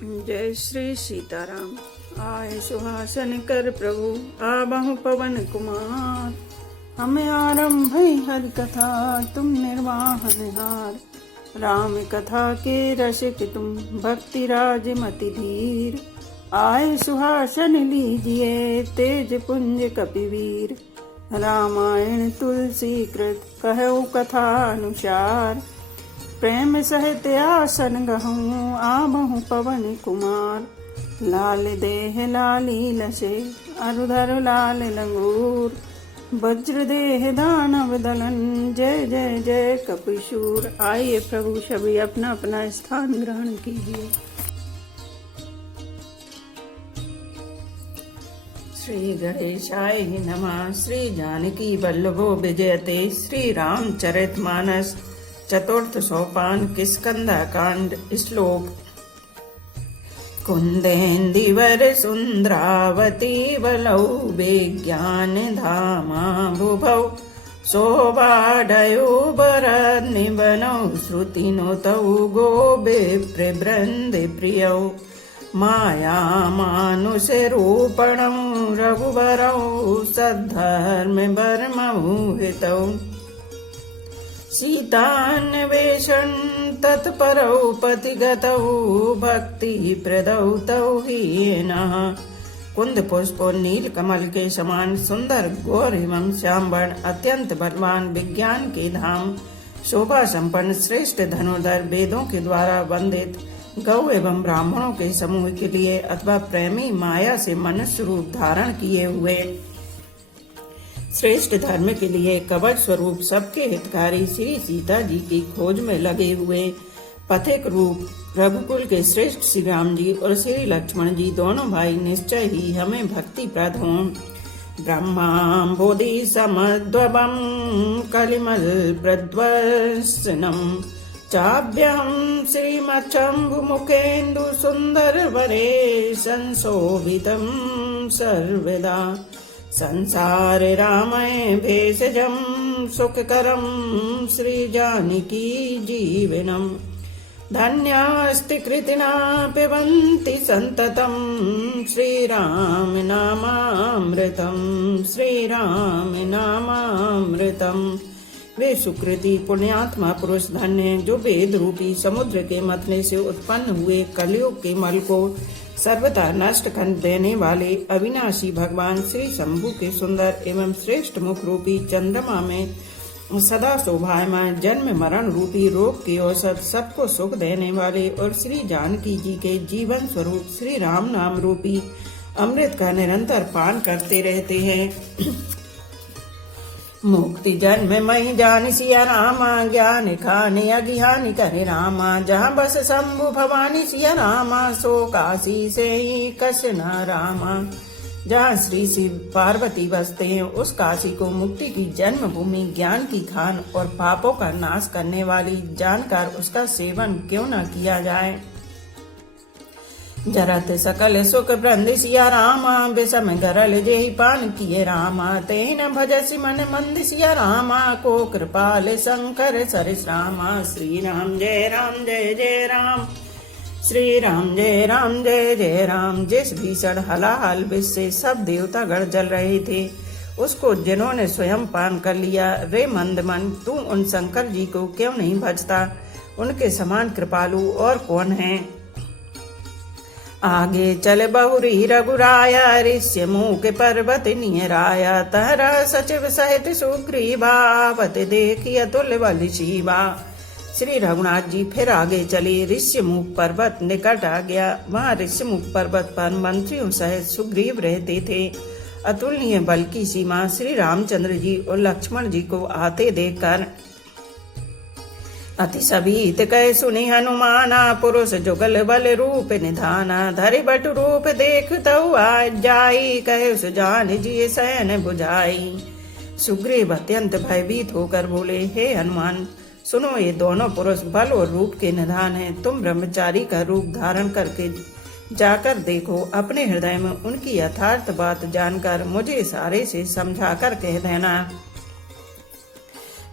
जय श्री सीताराम। आए सुहासन कर प्रभु आबहु पवन कुमार। हमें आरंभ हरि कथा तुम निर्वाहन हार। राम कथा के रसिक तुम भक्ति राज मति धीर। आए सुहासन लीजिए तेज पुंज कपिवीर। रामायण तुलसी कृत कहु कथा अनुसार। प्रेम सहित आसन गहूँ आबहु पवन कुमार। लाल देह लाली लसे अरुधर लाल लंगूर। वज्र देह दानव दलन जय जय जय कपिशूर। आइए प्रभु सभी अपना अपना स्थान ग्रहण कीजिए। श्री गणेशाय नमः। श्री जानकी वल्लभो विजयते। श्री रामचरितमानस चतुर्थ सोपान किष्किंधा कांड। श्लोक। कुंदेन्दीवर सुंदरावती वलौ विज्ञान धामा बुभौ। शोभाढयो वरनिवनौ श्रुतिनुतौ गोविप्रवृन्द प्रियौ। माया मानुष रूपणौ रघुवरौ सद्धर्म वर्मोहितौ। सीतान्वेषण तत्परौ पतिगतौ भक्ति प्रदौ तौ हीनः। कुंद पुष्प और नील कमल के समान सुंदर गौर एवं श्यामवर्ण अत्यंत बलवान विज्ञान के धाम शोभा संपन्न श्रेष्ठ धनुर्धर वेदों के द्वारा वंदित गौ एवं ब्राह्मणों के समूह के लिए अथवा प्रेमी माया से मनुष्य रूप धारण किए हुए श्रेष्ठ धर्म के लिए कवच स्वरूप सबके हितकारी श्री सीता जी की खोज में लगे हुए पथिक रूप रघुकुल के श्रेष्ठ श्री राम जी और श्री लक्ष्मण जी दोनों भाई निश्चय ही हमें भक्ति प्रद हों। ब्रह्माम्बोधि समद्वबं कलिमल प्रद्वसनम चाभ्यं श्रीमच्छंभु मुखेन्दु सुंदर वरे संशोभितं सर्वदा। संसार रामय भेषजं सुखकरं श्री जानकी जीवनम्। धन्यास्ति कृतिना पिबन्ति सन्ततं श्रीराम नामामृतं श्रीराम नामामृतं। वे सुकृति पुण्यात्मा पुरुष धन्य जो वेद रूपी समुद्र के मथने से उत्पन्न हुए कलयुग के मल को सर्वथा नष्ट कर देने वाले अविनाशी भगवान श्री शंभु के सुंदर एवं श्रेष्ठ मुख रूपी चंद्रमा में सदा शोभायमान जन्म मरण रूपी रोग के औसत सबको सुख देने वाले और श्री जानकी जी के जीवन स्वरूप श्री राम नाम रूपी अमृत का निरंतर पान करते रहते हैं। मुक्ति जन्म मई जान सिया रामा ज्ञान खाने अज्ञानी करे रामा। जहाँ बस शंभु भवानी सिया रामा सो काशी से ही कस न रामा। जहाँ श्री शिव पार्वती बसते हैं उस काशी को मुक्ति की जन्म भूमि ज्ञान की खान और पापों का नाश करने वाली जानकर उसका सेवन क्यों न किया जाए। जरत सकल सुख वृंद सिया रामा विषम गरल जेहि पान किए रामा। तेन भजसि मन मंद सिया रामा को कृपाल शंकर सरिस रामा। श्री राम जय जय राम श्री राम जय जय राम। जिस भीषण हलाहल विष से सब देवता गण जल रहे थे उसको जिन्होंने स्वयं पान कर लिया। रे मंदमन तू उन शंकर जी को क्यों नहीं भजता। उनके समान कृपालु और कौन है। आगे चल बहुरी रघुराया ऋष्य मुख पर्वत नियराया। तहरा सचिव सहित सुग्रीवावत देखी अतुल बल शिवा। श्री रघुनाथ जी फिर आगे चले। ऋष्यमुख पर्वत निकट आ गया। वहाँ ऋष्यमुख पर्वत पर मंत्रियों सहित सुग्रीव रहते थे। अतुलनीय बल की सीमा श्री रामचंद्र जी और लक्ष्मण जी को आते देखकर अति सभीत कह सुनि हनुमाना। पुरुष जुगल बल रूप निधाना। धरि बट रूप देख तऊ आज जाई। कहे सुजान जी सैन बुझाई। सुग्रीव अत्यंत भयभीत होकर बोले, हे हनुमान सुनो, ये दोनों पुरुष बल और रूप के निधान हैं। तुम ब्रह्मचारी का रूप धारण करके जाकर देखो। अपने हृदय में उनकी यथार्थ बात जानकर मुझे इशारे से समझाकर कह देना।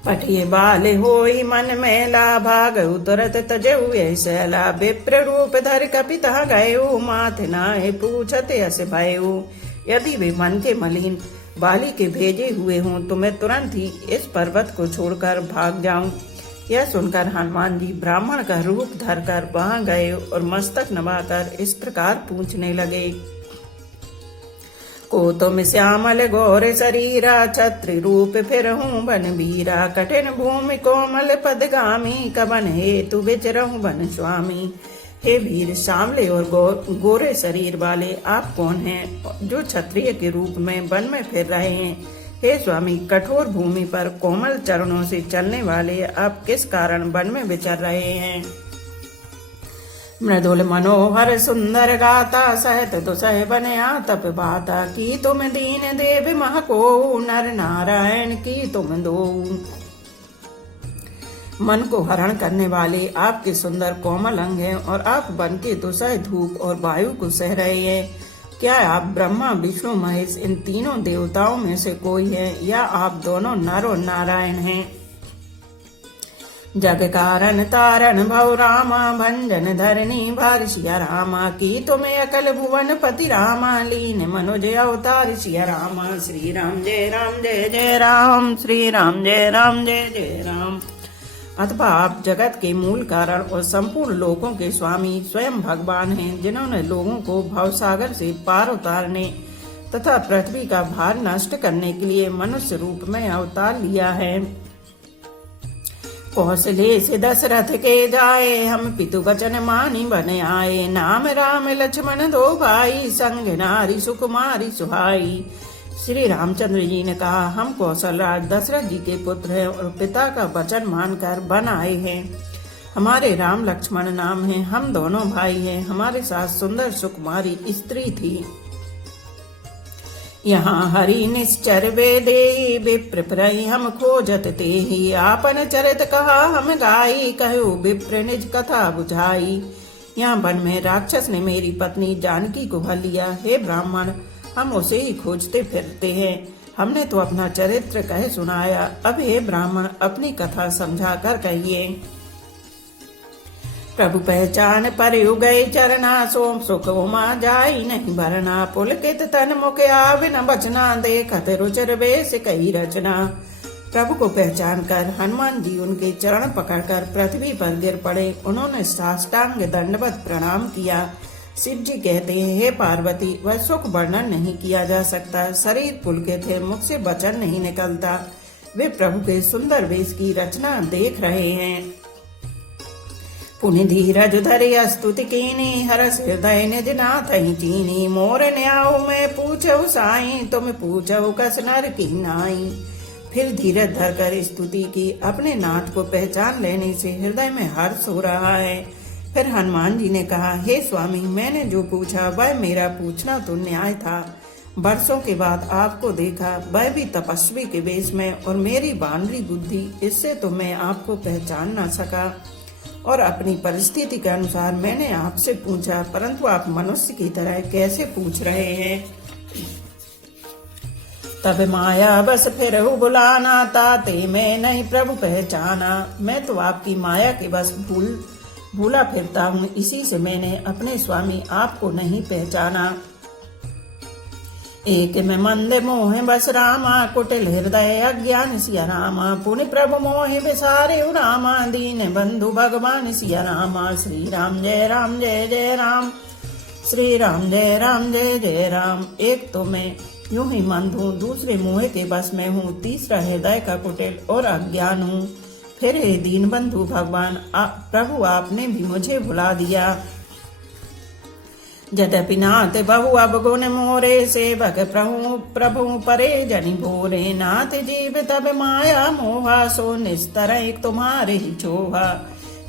पटिए बाले होई मन मेला, भागउ तुरत तजऊ ऐसला। विप्र रूप धर कपिता गयऊ, माथ नाय पूछत यस भयऊ। यदि वे मन के मलिन बाली के भेजे हुए हों तो मैं तुरंत ही इस पर्वत को छोड़कर भाग जाऊं। यह सुनकर हनुमान जी ब्राह्मण का रूप धरकर वहां गए और मस्तक नवाकर इस प्रकार पूछने लगे। को तुम श्यामल गौर शरीरा, छत्री रूप फिरहूं बन वीरा। कठिन भूमि कोमल पदगामी, कबन हेतु विचरहूं बन स्वामी। हे वीर श्यामले और गोरे शरीर वाले आप कौन हैं जो क्षत्रिय के रूप में वन में फिर रहे हैं। हे स्वामी, कठोर भूमि पर कोमल चरणों से चलने वाले आप किस कारण वन में विचर रहे हैं। मृदुल मनोहर सुंदर गाता, सहत दुसह बने तप बाता। की तुम दीन देव महको, नर नारायण की तुम दो। मन को हरण करने वाले आपके सुंदर कोमल अंग हैं और आप वन के दुसह धूप और वायु को सह रहे हैं। क्या आप ब्रह्मा विष्णु महेश इन तीनों देवताओं में से कोई है, या आप दोनों नर और नारायण हैं। जग कारण तारण भव रामा, भंजन धरणी भार सिया रामा। की तुम्हें अकल भुवन पति रामा, लीन मनुज अवतार सिया रामा। श्री राम जय राम जय जय राम, श्री राम जय राम जय जय राम। अथवा आप जगत के मूल कारण और संपूर्ण लोकों के स्वामी स्वयं भगवान हैं, जिन्होंने लोगों को भवसागर से पार उतारने तथा पृथ्वी का भार नष्ट करने के लिए मनुष्य रूप में अवतार लिया है। कौशले से दशरथ के जाए, हम पितु वचन मानी बने आए। नाम राम लक्ष्मण दो भाई, संग नारी सुकुमारी सुहाई। श्री रामचंद्र जी ने कहा, हम कौशलराज दशरथ जी के पुत्र हैं और पिता का वचन मानकर वन आए हैं। हमारे राम लक्ष्मण नाम हैं, हम दोनों भाई हैं। हमारे साथ सुंदर सुकुमारी स्त्री थी। यहाँ हरि निश्चर वेदे, विप्र प्रई हम खोजत तेहि। आपन चरित कहा हम गाई, कहु विप्र निज कथा बुझाई। यहाँ वन में राक्षस ने मेरी पत्नी जानकी को हर लिया। हे ब्राह्मण, हम उसे ही खोजते फिरते हैं। हमने तो अपना चरित्र कह सुनाया, अब हे ब्राह्मण अपनी कथा समझा कर कहिए। प्रभु पहचान पर गए चरना, सोम सुख उमा जाई नहीं भरना। पुलकित तन मुख आव न बचना, देखत रुचर बेस कही रचना। प्रभु को पहचान कर हनुमान जी उनके चरण पकड़कर पृथ्वी पर गिर पड़े। उन्होंने साष्टांग दंडवत प्रणाम किया। शिव जी कहते हैं, हे पार्वती, वह सुख वर्णन नहीं किया जा सकता। शरीर पुलकित है, मुख से वचन नहीं निकलता। वे प्रभु के सुंदर वेश की रचना देख रहे हैं। पुनि धीरज धरि स्तुति कीनी, हरस हृदय निज नाथ ही चीनी। मोर न्याऊ मैं पूछऊ साई, तुम पूछऊ कस नर की नाई। फिर धीरज धरकर स्तुति की। अपने नाथ को पहचान लेने से हृदय में हर्ष हो रहा है। फिर हनुमान जी ने कहा, हे स्वामी, मैंने जो पूछा वह मेरा पूछना तो न्याय था। वर्षों के बाद आपको देखा, वह भी तपस्वी के वेश में, और मेरी बानरी बुद्धि, इससे तो मैं आपको पहचान न सका। और अपनी परिस्थिति के अनुसार मैंने आपसे पूछा, परंतु आप मनुष्य की तरह कैसे पूछ रहे हैं। तब माया बस फिर बुलाना, ताते मैं नहीं प्रभु पहचाना। मैं तो आपकी माया के बस भूला फिरता हूँ, इसी से मैंने अपने स्वामी आपको नहीं पहचाना। एक में मंद मोह बस रामा, कुटिल हृदय अज्ञान सिया रामा। पुण्य प्रभु मोह विसारे रामा, दीन बंधु भगवान सिया रामा। श्री राम जय राम जय जय राम, श्री राम जय राम जय जय राम। एक तो मैं यूं ही मंद हूँ, दूसरे मोह के बस में हूँ, तीसरा हृदय का कुटिल और अज्ञान हूँ। फिर हे दीन बंधु भगवान प्रभु, आपने भी मुझे भुला दिया। यद्यपि नाथ बहु अवगुण मोरे, सेवक प्रभु परे जनि भोरे। नाथ जीव तब माया मोहा, सो निस्तर एक तुम्हारे ही छोहा।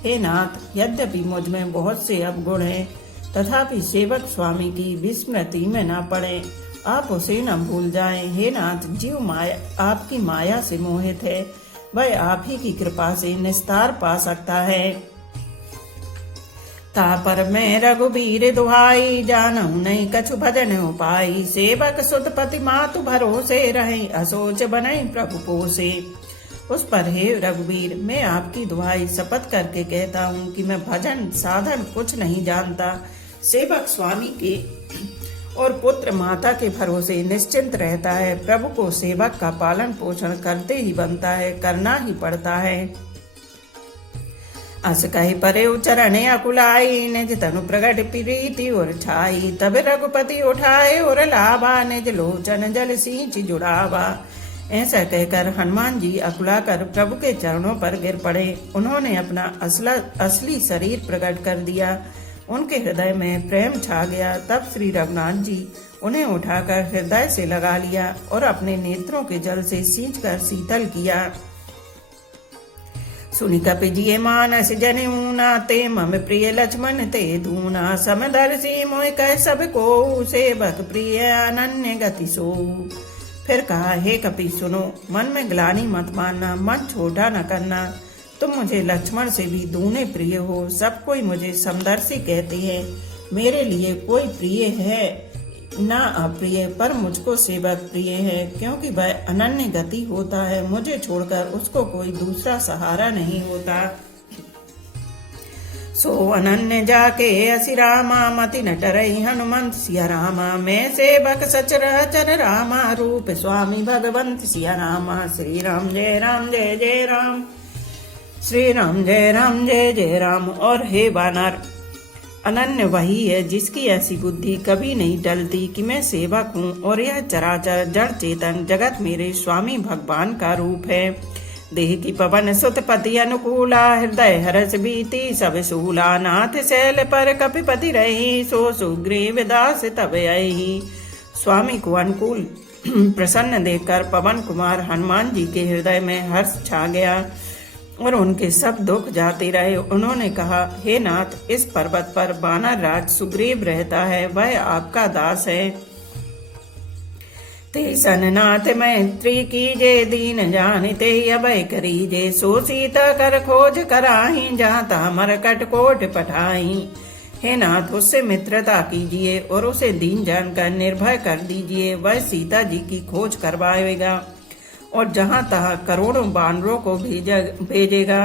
हे नाथ, यद्यपि मुझ में बहुत से अवगुण हैं, तथापि सेवक स्वामी की विस्मृति में न पड़े, आप उसे न भूल जाएं। हे नाथ, जीव माया आपकी माया से मोहित है, वह आप ही की कृपा से निस्तार पा सकता है। तापर मैं रघुबीर दुहाई, जानहु नहीं कछु भजन उपाई। सेवक सुत पति मातु भरोसे, रहे असोच बनई प्रभु पोसे। उस पर हे रघुवीर, मैं आपकी दुहाई शपथ करके कहता हूँ कि मैं भजन साधन कुछ नहीं जानता। सेवक स्वामी के और पुत्र माता के भरोसे निश्चिंत रहता है। प्रभु को सेवक का पालन पोषण करते ही बनता है, करना ही पड़ता है। अस कही परे उचरण अकुलाई, निज तनु प्रगट प्रीति और छाई। तब रघुपति उठाए और लाभा, निज लोचन जल सींच जुड़ावा। ऐसा कहकर हनुमान जी अकुलाकर प्रभु के चरणों पर गिर पड़े। उन्होंने अपना असली शरीर प्रकट कर दिया। उनके हृदय में प्रेम छा गया। तब श्री रघुनाथ जी उन्हें उठाकर हृदय से लगा लिया और अपने नेत्रों के जल से सींचकर शीतल किया। सुनि कपि जिय मानस जनेऊना, ते मम प्रिय लक्ष्मण ते दूना। समदर्शी मोहि कह सब को, सेवक प्रिय अनन्य गति सो। फिर कहा, हे कपि सुनो, मन में ग्लानि मत मानना, मन छोटा न करना। तुम मुझे लक्ष्मण से भी दूने प्रिय हो। सब कोई मुझे समदर्शी कहते हैं। मेरे लिए कोई प्रिय है ना अप्रिय, पर मुझको सेवक प्रिय है, क्योंकि वह अनन्य गति होता है। मुझे छोड़कर उसको कोई दूसरा सहारा नहीं होता। सो अनन्य जाके असि रामा, मति न टरई हनुमंत सिया रामा। मैं सेवक सचर रामा, रूप स्वामी भगवंत सिया रामा। श्री राम जय राम जय जय राम, श्री राम जय राम जय जय राम। और हे वानर, अनन्य वही है जिसकी ऐसी बुद्धि कभी नहीं टलती कि मैं सेवक हूँ और यह चराचर जड़ चेतन जगत मेरे स्वामी भगवान का रूप है। देह की पवन सुत पति अनुकूला, हृदय हर्ष बीती सब सूला। नाथ शैल पर कपिपति रही, सो सुग्रीव दास तब आई। स्वामी को अनुकूल प्रसन्न देखकर पवन कुमार हनुमान जी के हृदय में हर्ष छा गया और उनके सब दुख जाते रहे। उन्होंने कहा, हे नाथ, इस पर्वत पर वानर राज सुग्रीव रहता है, वह आपका दास है। ते सननाथ मैत्री कीजे, दीन जानिते अभय करीजे। सो सीता कर खोज कराही, जाता मरकट कोट पठाई। हे नाथ, उससे मित्रता कीजिए और उसे दीन जानकर निर्भय कर दीजिए। वह सीता जी की खोज करवाएगा और जहां तहां करोड़ों बानरों को भेजेगा।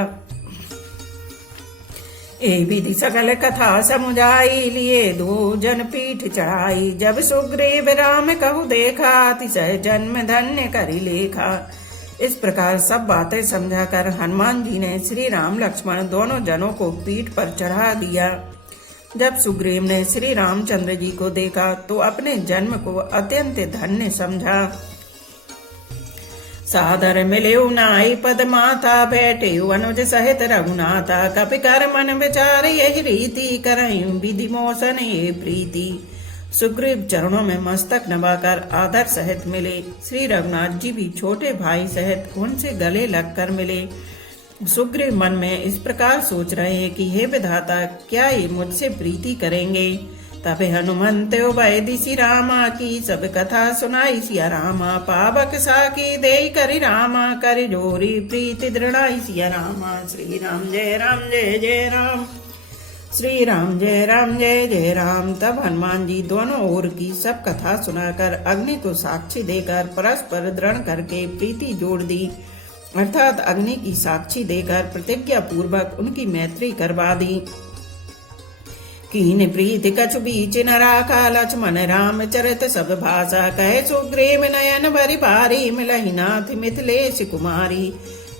ए विधि सकल कथा समुझाई, लिए दो जन पीठ चढ़ाई। जब सुग्रीव राम कहु देखा, अतिशय जन्म धन्य करि लेखा। इस प्रकार सब बातें समझाकर हनुमान जी ने श्री राम लक्ष्मण दोनों जनों को पीठ पर चढ़ा दिया। जब सुग्रीव ने श्री रामचंद्र जी को देखा तो अपने जन्म को अत्यंत धन्य समझा। सादर मिलेउ नाई पद माता, बैठे अनुज सहित रघुनाथा। कपि कर मन विचार यही रीति, करहिं विधि मोसन ये प्रीति। सुग्रीव चरणों में मस्तक नवाकर आदर सहित मिले। श्री रघुनाथ जी भी छोटे भाई सहित उनसे गले लगकर मिले। सुग्रीव मन में इस प्रकार सोच रहे हैं कि हे विधाता, क्या ये मुझसे प्रीति करेंगे। तबे हनुमंत उभय दिशि रामा की, सब कथा सुनाई सिया रामा। पावक साकी देई करि रामा, करि जोरी प्रीति दृढ़ाई सिया रामा। श्री राम जय राम जय जय राम, श्री राम जय राम जय जय राम। तब हनुमान जी दोनों ओर की सब कथा सुनाकर अग्नि को साक्षी देकर परस्पर दृढ़ करके प्रीति जोड़ दी, अर्थात अग्नि की साक्षी देकर प्रतिज्ञा पूर्वक उनकी मैत्री करवा दी। कीन प्रीति कछु बीच न राखा, लक्ष्मण राम चरित सब भाषा। कहे सुग्रीव नयन भरि भारी, मिलहि नाथ मिथिलेश कुमारी।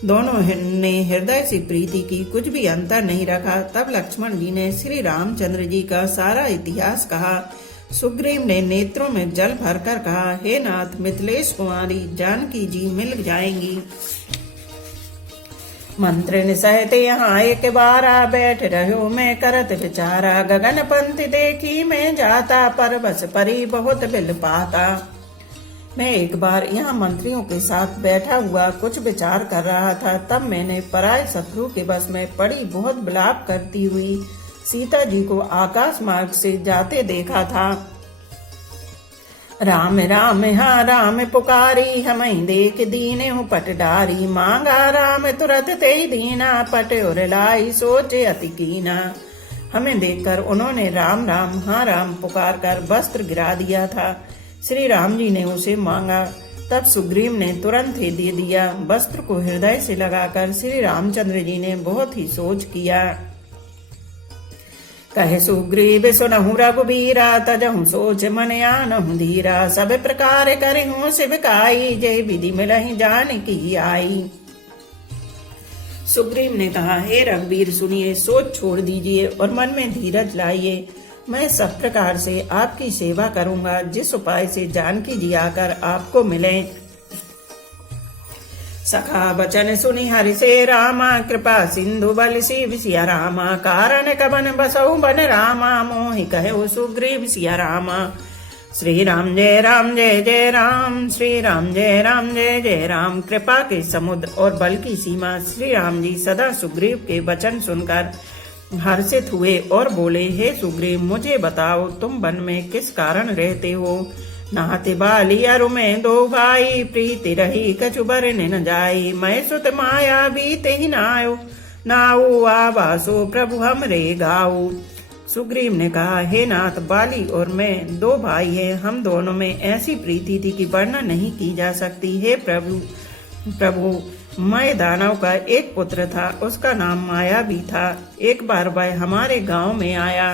दोनों ने हृदय से प्रीति की, कुछ भी अंतर नहीं रखा। तब लक्ष्मण जी ने श्री रामचंद्र जी का सारा इतिहास कहा। सुग्रीव ने नेत्रों में जल भरकर कहा, हे नाथ, मिथिलेश कुमारी जानकी जी मिल जाएंगी। मंत्रिन सहित यहाँ एक बारा, बैठ रहो मैं करत विचारा। गगन पंथी देखी मैं जाता, पर बस परी बहुत बिल पाता। मैं एक बार यहाँ मंत्रियों के साथ बैठा हुआ कुछ विचार कर रहा था। तब मैंने पराय शत्रु के बस में पड़ी बहुत विलाप करती हुई सीता जी को आकाश मार्ग से जाते देखा था। राम राम हाँ राम पुकारी, हमें देख दीने हूँ पट डारी। मांगा राम तुरत ते दीना, पट और लाई सोचे अति कीना। हमें देखकर उन्होंने राम राम हाँ राम पुकार कर वस्त्र गिरा दिया था। श्री राम जी ने उसे मांगा। तब सुग्रीव ने तुरंत ही दे दिया। वस्त्र को हृदय से लगाकर श्री रामचंद्र जी ने बहुत ही सोच किया। कहे सुग्रीव सुनहु रघुबीरा, तजहु सोच मन आनहु धीरा। सब प्रकार करहु शिवकाई, जय विधि मिलहि जानकी आई। सुग्रीव ने कहा, हे रघुवीर सुनिए, सोच छोड़ दीजिए और मन में धीरज लाइए। मैं सब प्रकार से आपकी सेवा करूंगा, जिस उपाय से जानकी जी आकर आपको मिले। सखा बचन सुनि हरि से रामा, कृपा सिंधु बल शिव सिया रामा। कारण कबन बसहु बन रामा, मोहि कहे सुग्रीव सिया रामा। श्री राम जय राम जय जय राम, श्री राम जय राम जय जय राम। कृपा के समुद्र और बल की सीमा श्री राम जी सदा सुग्रीव के वचन सुनकर हर्षित हुए और बोले, हे सुग्रीव मुझे बताओ, तुम वन में किस कारण रहते हो। नाते बाली अरु में दो भाई, प्रीति रही कछु बरने न जाई। मैं सुत माया बीते ही नायो, नाऊ आवासो प्रभु हमरे गाऊ। सुग्रीव ने कहा, हे नाथ, बाली और मैं दो भाई हैं। हम दोनों में ऐसी प्रीति थी कि वर्णन नहीं की जा सकती। हे प्रभु मैं दानव का एक पुत्र था, उसका नाम माया भी था। एक बार वह हमारे गांव में आया।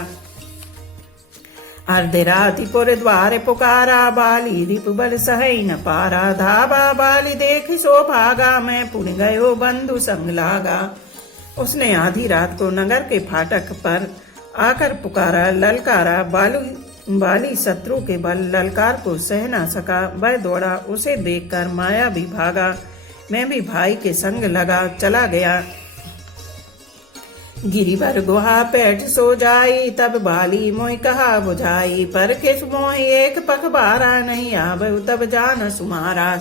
अर्धरातिपुर द्वार पुकारा, बाली रिपु बल सहई न पारा। धाबा बाली देख सो भागा, मैं पुन गयो बंधु संग लागा। उसने आधी रात को नगर के फाटक पर आकर पुकारा, ललकारा। बाली शत्रु के बल ललकार को सह न सका, वह दौड़ा। उसे देखकर माया भी भागा। मैं भी भाई के संग लगा चला गया। गिरिवर गुहा पैठ सो जाई, तब बाली मोहि कहा बुझाई। पर किस मोहि एक पखबारा, नहीं आबहु तब जान सुमारा।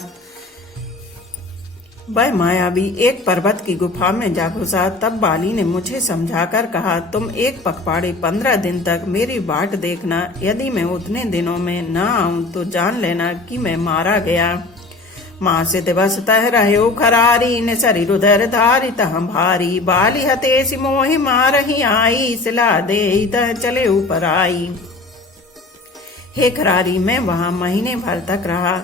वह माया भी एक पर्वत की गुफा में जा घुसा। तब बाली ने मुझे समझाकर कहा, तुम एक पखवाड़े 15 दिन तक मेरी बाट देखना। यदि मैं उतने दिनों में न आऊं तो जान लेना कि मैं मारा गया। माँ से दिवस तह रहो खरारी, ने शरीर उधर धारी तह भारी। बाली हतेसी मोहि मारही आई, सिला दे तह चले ऊपर आई। हे खरारी, मैं वहां महीने भर तक रहा।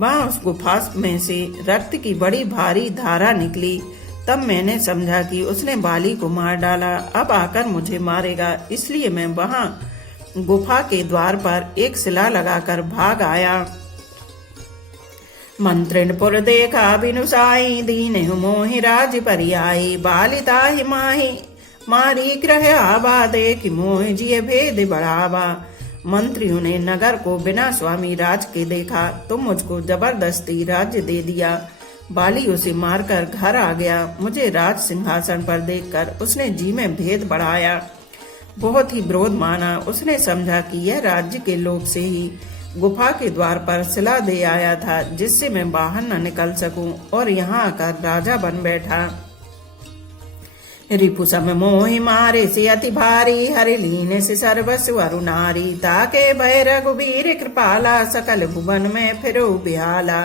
वहां उस गुफा में से रक्त की बड़ी भारी धारा निकली। तब मैंने समझा कि उसने बाली को मार डाला, अब आकर मुझे मारेगा। इसलिए मैं वहां गुफा के द्वार पर एक शिला लगाकर भाग आया। मंत्रिणपुर देखा बिनुसाई, दीन मोहि राज परियाई। बाली ताहि माहि मारी ग्रह आवा, देख मोहि जिय भेद बढ़ावा। मंत्रियों ने नगर को बिना स्वामी राज के देखा तो मुझको जबरदस्ती राज्य दे दिया। बाली उसे मारकर घर आ गया। मुझे राज सिंहासन पर देखकर उसने जी में भेद बढ़ाया, बहुत ही विरोध माना। उसने समझा कि यह राज्य के लोभ से ही गुफा के द्वार पर शिला दे आया था, जिससे मैं बाहर न निकल सकूं, और यहाँ आकर राजा बन बैठा। रिपु सम मोहि मारे से अति भारी, हरि लीने से सर्वस्व अरु नारी। ताके भय रघुबीर कृपाला, सकल भुवन में फिरो बिहाला।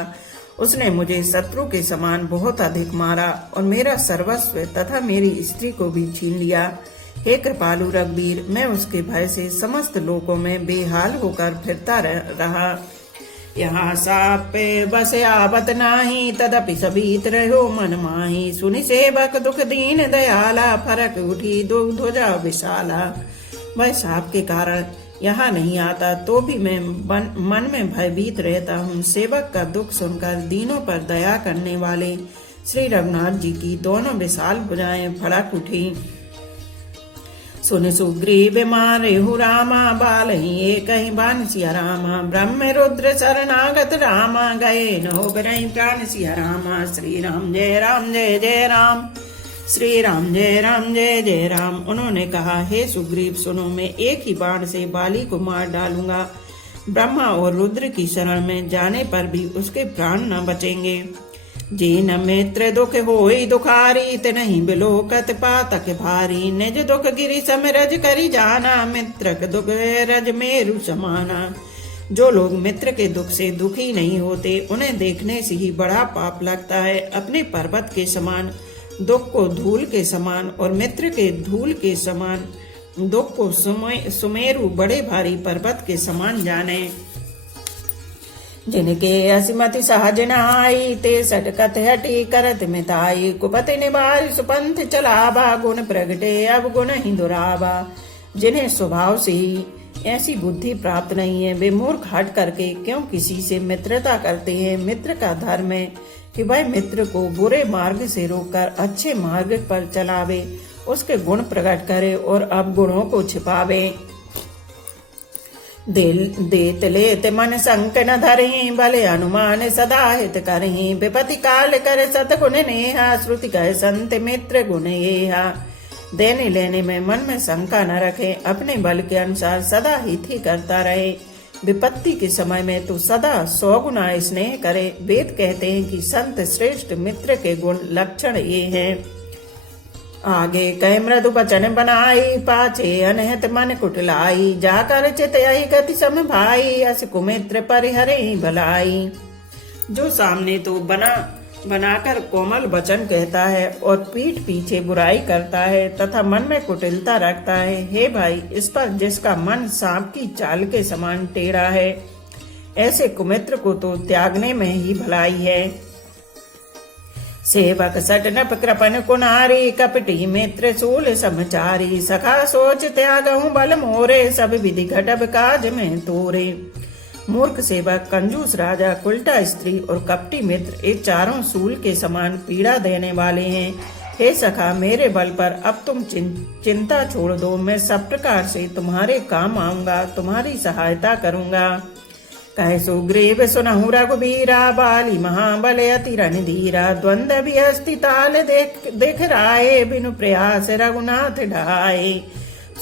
उसने मुझे शत्रु के समान बहुत अधिक मारा और मेरा सर्वस्व तथा मेरी स्त्री को भी छीन लिया। हे कृपालु रघुबीर, मैं उसके भय से समस्त लोकों में बेहाल होकर फिरता रहा। यहाँ साप पे बसे आवत नाही, तदपि सबीत रहो मन माही। सुनि सेवक दुख दीन दयाला, फरक उठी दो ध्वजा विशाला। वह साप के कारण यहाँ नहीं आता तो भी मैं मन में भयभीत रहता हूँ। सेवक का दुख सुनकर दीनों पर दया करने वाले श्री रघुनाथ जी की दोनों विशाल भुजाएं फड़क उठी। सुन सुग्रीव मारेहु रामा, बालहि एकहि बान सिया रामा। ब्रह्म रुद्र शरणागत रामा, गए न हो बिरहि प्राण सिया रामा। श्री राम जय राम जय जय राम, श्री राम जय राम जय जय राम। उन्होंने कहा, हे सुग्रीव सुनो, मैं एक ही बाण से बाली को मार डालूंगा। ब्रह्मा और रुद्र की शरण में जाने पर भी उसके प्राण न बचेंगे। जिन मित्र दुख होई दुखारी, तिनहि बिलोकत पातक भारी। निज दुख गिरि सम रज करी जाना, मित्रक दुख रज मेरु समाना। जो लोग मित्र के दुख से दुखी नहीं होते, उन्हें देखने से ही बड़ा पाप लगता है। अपने पर्वत के समान दुख को धूल के समान और मित्र के धूल के समान दुख को सुमेरु बड़े भारी पर्वत के समान जाने। जिनके असिमति सहज न आई, ते सटकत हटी करत मिताई। कुपति निवार सुपंथ चलावा, गुण प्रगटे अब गुण ही दुरावा। जिन्हें स्वभाव से ही ऐसी बुद्धि प्राप्त नहीं है, वे मूर्ख हट करके क्यों किसी से मित्रता करते हैं। मित्र का धर्म है कि वह मित्र को बुरे मार्ग से रोककर अच्छे मार्ग पर चलावे, उसके गुण प्रकट करे और अवगुणों को छिपावे। देत लेत मन संक न धरही, भले अनुमान सदा हित करही। विपत्ति काल कर सतगुण नेहा, श्रुति कह संत मित्र गुण येहा। देने लेने में मन में शंका न रखे, अपने बल के अनुसार सदा हित ही करता रहे। विपत्ति के समय में तू सदा 100 गुना स्नेह करे। वेद कहते हैं कि संत श्रेष्ठ मित्र के गुण लक्षण ये हैं। आगे कह मृदु वचन बनाई, पाछे अनहत मन कुटलाई। जाकर चित यही गति सम भाई, अस कुमित्र परिहरे भलाई। जो सामने तो बनाकर कोमल वचन कहता है और पीठ पीछे बुराई करता है तथा मन में कुटिलता रखता है, हे भाई, इस पर जिसका मन सांप की चाल के समान टेढ़ा है, ऐसे कुमित्र को तो त्यागने में ही भलाई है। सेवक सटनप कृपन कुनारी, कपटी मित्र सूल समचारी। सखा सोच त्यागहूं बल मोरे, सब विधि घटब काज में तोरे। मूर्ख सेवक, कंजूस राजा, उल्टा स्त्री और कपटी मित्र ये चारों सूल के समान पीड़ा देने वाले हैं। हे सखा, मेरे बल पर अब तुम चिंता छोड़ दो। मैं सब प्रकार से तुम्हारे काम आऊंगा, तुम्हारी सहायता करूंगा। कह सुग्रीव सुनहु रघुबीरा, बाली महाबल अति रणधीरा। द्वंद्व भी अस्ति ताल देख राय, बिनु प्रयास रघुनाथ ढाए।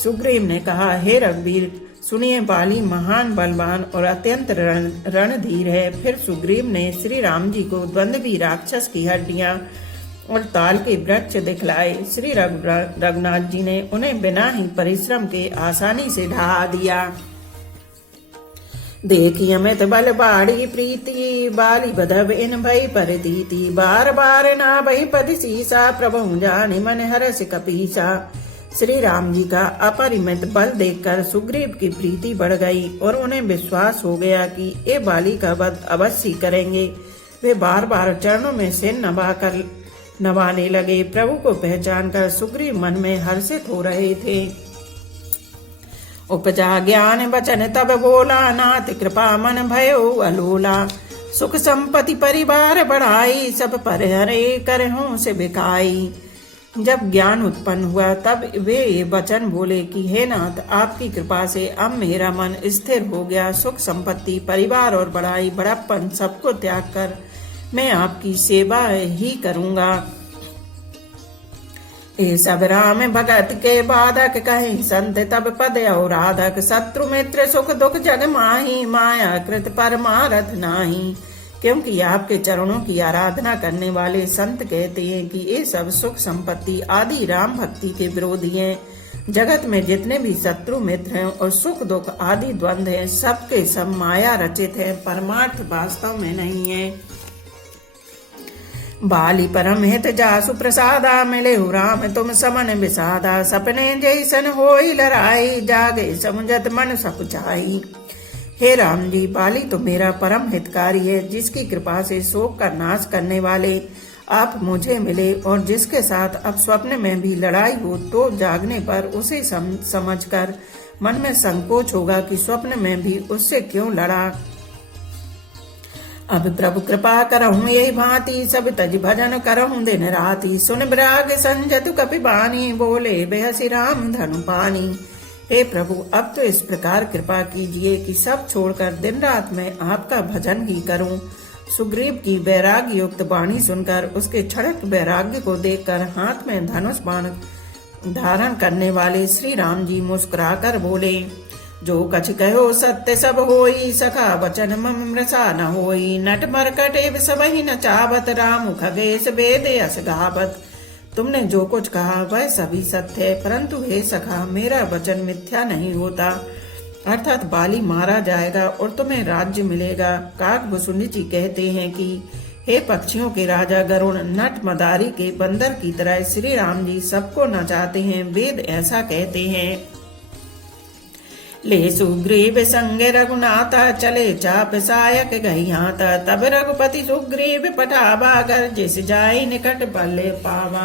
सुग्रीव ने कहा, हे रघुवीर, सुनिए, बाली महान बलवान और अत्यंत रणधीर है। फिर सुग्रीव ने श्री राम जी को द्वंद्वी राक्षस की हड्डियां और ताल के वृक्ष दिखलाए। श्री रघुनाथ जी ने उन्हें बिना ही परिश्रम के आसानी से ढहा दिया। देखी अमित बल बाड़ी प्रीति, बाली बधब इन भई परतीति। बार बार ना भई पद सीसा, प्रभु जानि मन हरस कपीसा। श्री राम जी का अपरिमित बल देखकर सुग्रीव की प्रीति बढ़ गई और उन्हें विश्वास हो गया कि ये बाली का वध अवश्य करेंगे। वे बार बार चरणों में सिर नवाने लगे। प्रभु को पहचान कर सुग्रीव मन में हर्षित हो रहे थे। उपजा ज्ञान वचन तब बोला, नाथ कृपा मन भयो अलोला। सुख संपत्ति परिवार बढ़ाई, सब पर हरे करहूं से बिकाई। जब ज्ञान उत्पन्न हुआ तब वे ये वचन बोले कि हे नाथ, आपकी कृपा से अब मेरा मन स्थिर हो गया। सुख संपत्ति, परिवार और बड़ाई बड़प्पन सबको त्याग कर मैं आपकी सेवा ही करूंगा। ये सब राम भगत के बाधक, कहीं संत तब पद औराधक। शत्रु मित्र सुख दुख जग माही, माया कृत परमारथ नाही। क्योंकि आपके चरणों की आराधना करने वाले संत कहते हैं कि ये सब सुख संपत्ति आदि राम भक्ति के विरोधी हैं। जगत में जितने भी शत्रु मित्र हैं और सुख दुख आदि द्वंद्व हैं, सबके सब माया रचित है, परमार्थ वास्तव में नहीं है। बाली परम हित जासु प्रसादा, मिले राम तुम समन विसादा। सपने जैसन होई लड़ाई, जागे समुझत मन सकुचाई। हे राम जी, बाली तो मेरा परम हितकारी है, जिसकी कृपा से शोक का नाश करने वाले आप मुझे मिले और जिसके साथ अब स्वप्न में भी लड़ाई हो तो जागने पर उसे समझकर मन में संकोच होगा कि स्वप्न में भी उससे क्यों लड़ा। अब प्रभु कृपा करहूं यही भांति, सब तज भजन करहूं दिन राति। सुन विराग संजतु कपिबानी, बोले बेहसी राम धनु पानी। हे प्रभु, अब तो इस प्रकार कृपा कीजिए कि सब छोड़कर दिन रात में आपका भजन ही करूं। सुग्रीव की वैराग्य युक्त वाणी सुनकर उसके क्षणिक वैराग्य को देखकर हाथ में धनुष बाण धारण करने वाले श्री राम जी मुस्कुराकर बोले, जो कछ कहो सत्य सब होई, सखा वचन मम मृषा न होई। नट मरकट एव सबहि न चावत, राम खगेश वेद यस गावत। तुमने जो कुछ कहा वह सभी सत्य है, परंतु हे सखा, मेरा वचन मिथ्या नहीं होता। अर्थात बाली मारा जाएगा और तुम्हें राज्य मिलेगा। काकभुसुंडी जी कहते हैं कि हे पक्षियों के राजा गरुण, नट मदारी के बंदर की तरह श्री राम जी सबको नचाते हैं। वेद ऐसा कहते हैं। ले सुग्रीव संग रघुनाथा चले चाप सायक गहियात। तब रघुपति सुग्रीव पठावा कर जिस जाई निकट बल्ले पावा।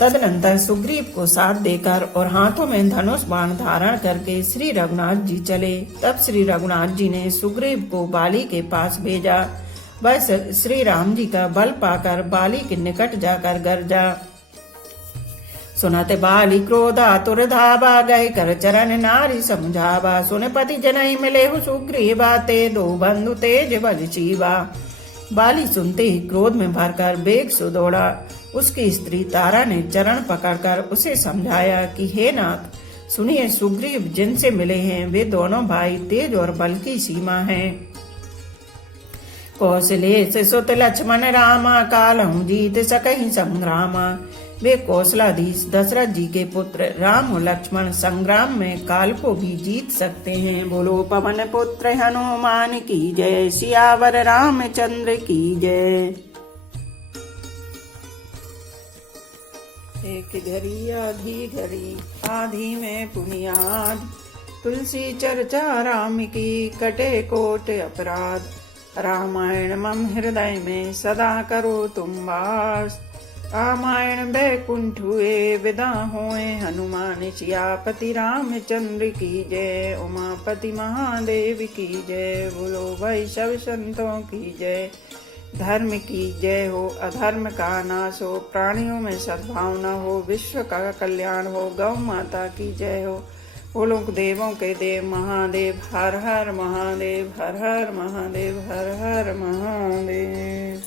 तदनंतर सुग्रीव को साथ देकर और हाथों में धनुष बाण धारण करके श्री रघुनाथ जी चले। तब श्री रघुनाथ जी ने सुग्रीव को बाली के पास भेजा। वह श्री राम जी का बल पाकर बाली के निकट जाकर गरजा। सुनत बाली क्रोधा तुर धावा गए कर चरण नारी समझावा। सुन पति जनहि मिले हु सुग्रीवा ते दो बंधु तेज बल शिवा। बाली सुनते ही क्रोध में भरकर बेग से दौड़ा। उसकी स्त्री तारा ने चरण पकड़कर उसे समझाया कि हे नाथ सुनिए, सुग्रीव जिनसे मिले हैं वे दोनों भाई तेज और बल की सीमा हैं। कौशलेय सुत लक्ष्मण रामा कालहु जीत सकहि संग्रामा। वे कौशलाधीश दशरथ जी के पुत्र राम और लक्ष्मण संग्राम में काल को भी जीत सकते हैं। बोलो पवन पुत्र हनुमान की जय, सियावर रामचंद्र की जय। एक घड़ी आधी में पुनियाद, तुलसी चर्चा राम की कटे कोट अपराध। रामायण मम हृदय में सदा करो तुम वास। रामायण बैकुंठ हुए विदा होए हनुमान। सियापति रामचंद्र की जय, उमापति महादेव की जय। बोलो भाई सब संतों की जय। धर्म की जय हो, अधर्म का नाश हो, प्राणियों में सद्भावना हो, विश्व का कल्याण हो, गौ माता की जय हो। बोलो देवों के देव महादेव हर हर महादेव, हर हर महादेव, हर हर महादेव।